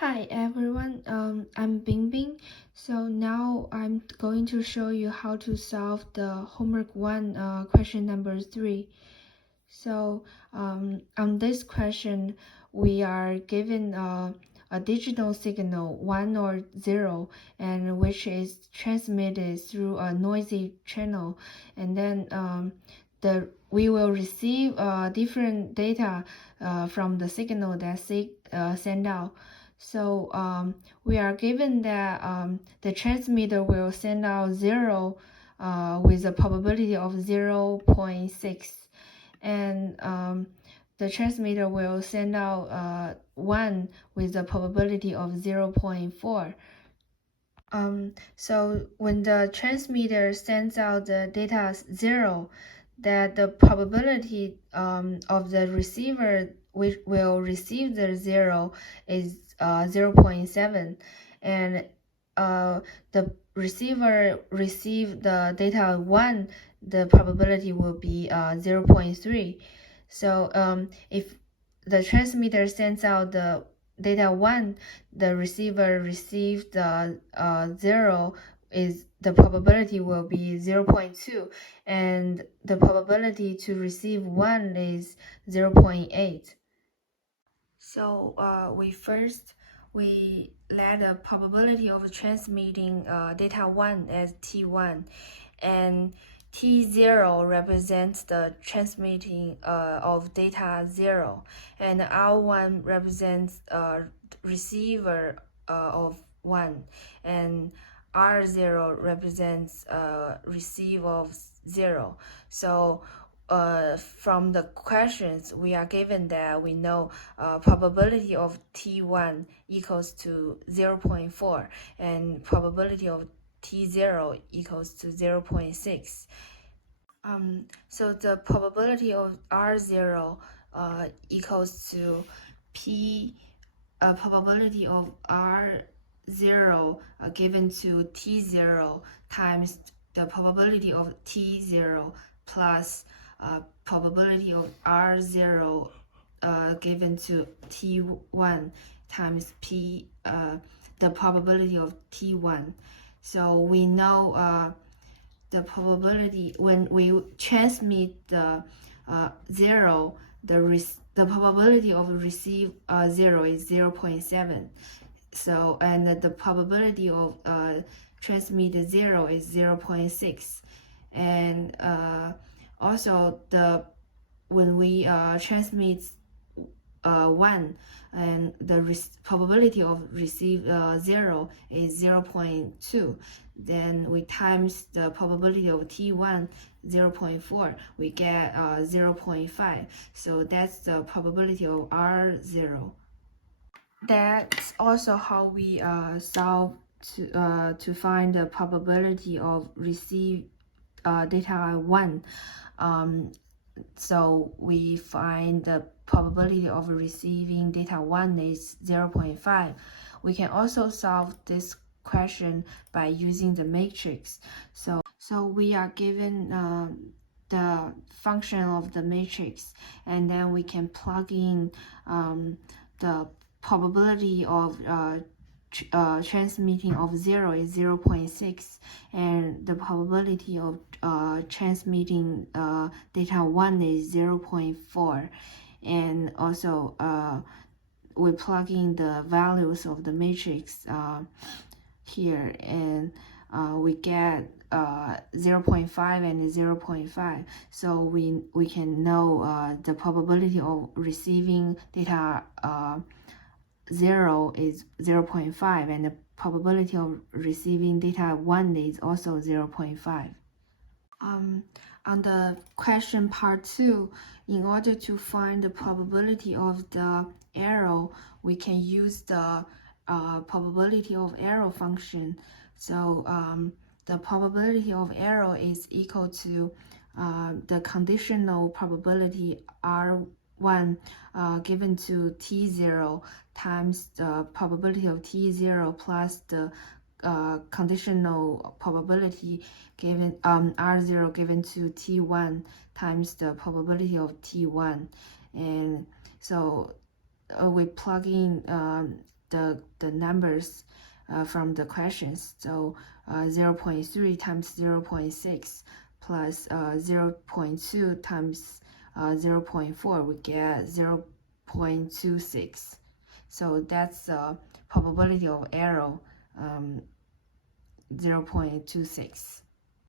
Hi everyone, I'm Bingbing. So now I'm going to show you how to solve the homework 1 question number 3. So on this question, we are given a digital signal 1 or 0, and which is transmitted through a noisy channel, and then we will receive different data from the signal that send out. So we are given that the transmitter will send out 0 with a probability of 0.6, and the transmitter will send out 1 with a probability of 0.4. So when the transmitter sends out the data 0, that the probability of the receiver which will receive the 0 is 0.7, and the receiver receive the data 1, the probability will be 0.3. So if the transmitter sends out the data 1, the receiver received the 0, is the probability will be 0.2, and the probability to receive 1 is 0.8. So we let the probability of transmitting data 1 as T1, and T0 represents the transmitting of data 0, and R1 represents receiver of 1, and R0 represents receive of 0. So from the questions, we are given that we know probability of T1 equals to 0.4, and probability of T0 equals to 0.6. So the probability of R0 equals to P, probability of R0 given to T0 times the probability of T0 plus probability of R0 given to T1 times P, the probability of T1. So we know the probability when we transmit the 0, the probability of receive 0 is 0.7. So, and the probability of transmit 0 is 0.6. And also when we transmit 1, and the probability of receive 0 is 0.2, then we times the probability of T1 0.4, we get 0.5. So that's the probability of R0. That's also how we solve to find the probability of receive data 1. So we find the probability of receiving data 1 is 0.5. We can also solve this question by using the matrix. So we are given the function of the matrix, and then we can plug in the probability of transmitting of 0 is 0.6, and the probability of transmitting data 1 is 0.4, and also we plug in the values of the matrix here, and we get 0.5 and 0.5. So we can know the probability of receiving data 0 is 0.5, and the probability of receiving data 1 is also 0.5. On the question part 2, in order to find the probability of the error, we can use the probability of error function. So the probability of error is equal to the conditional probability R1 given to T0 times the probability of T0 plus the conditional probability given R0 given to T1 times the probability of T1. And so we plug in the numbers from the questions. So 0.3 times 0.6 plus 0.2 times 0.4, we get 0.26. So that's the probability of error, 0.26.